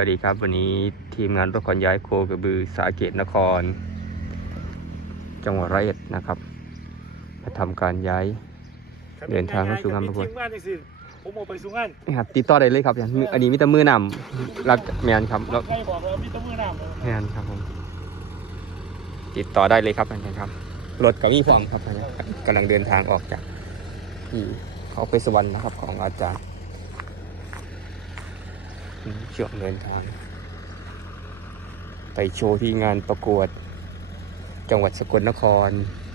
วัสดีครับ วันนี้ทีมงานรถขนย้ายโคกระบือสาเกตนคร จังหวัดร้อยเอ็ดนะครับมาทำการย้าย เดินทางเข้าสู่งานประกวดทีมงานจังสิผมออกไปสู่งานนี่ครับติดต่อได้เลยครับอย่างมืออันนี้มีแต่มือนำรับแมนครับแล้วใครบอกว่ามีแต้มือน้ำเลยแมนครับผมติดต่อได้เลยครับอาจารย์ครับรถกับมีพร้อมครับอาจารย์กำลังเดินทางออกจากที่เขาไปสวรรค์นะครับของอาจารย์ ช่วงเดินทาง ไปโชว์ที่งานประกวด จังหวัดสกลนคร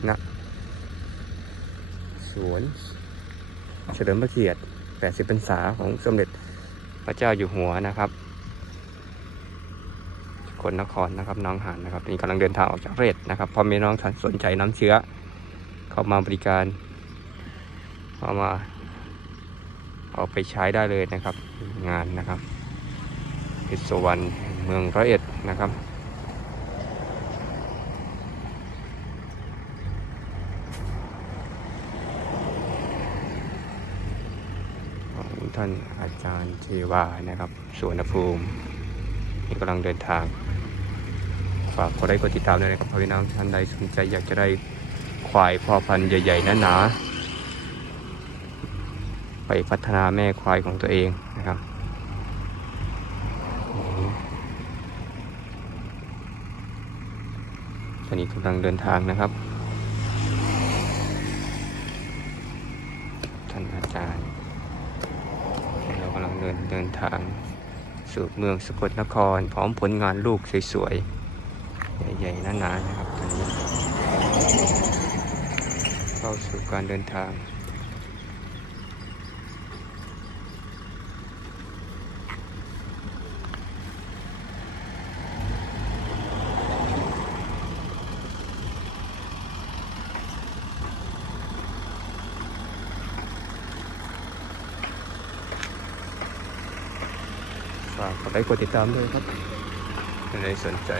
นะสวนเฉลิมพระเกียรติ 80พรรษาของสมเด็จพระเจ้าอยู่หัวนะครับสกลนครนะครับน้องหานนะครับนี่กำลังเดินทางออกจากเรศนะครับพอมีน้องสนใจน้ำเชื้อ เข้ามาบริการเข้ามาเอาไปใช้ได้เลยนะครับงานนะครับ พิศวรรณเมืองร้อยเอ็ดนะครับ ท่านอาจารย์เทวานะครับสวนภูมินี่กำลังเดินทางฝากกดไลค์กดติดตามด้วยนะครับพี่น้องท่านใดสนใจอยากจะได้ควายพ่อพันธุ์ใหญ่ๆหนาๆไปพัฒนาแม่ควายของตัวเองนะครับต อนนี้กำลังเดินทางนะครับ ท่านอาจารย์ เรากำลังเดินเดินทางสู่เมืองสกลนคร พร้อมผลงานลูกสวยๆ ใหญ่ๆหนาๆนะครับตอนนี้ เข้าสู่การเดินทาง ฝากกดไลค์กดติดตามด้วยครับถ้าใครสนใจ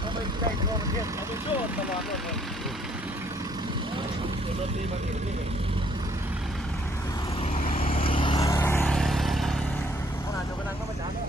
เอาไปใกล้ทั่วประเทศเอาไปโชว์ตลอดเลยเดี๋ยวรถดีมาเห็นนี่เลยเขาอาจจะไปนั่งเข้ามาจ้าเนี่ย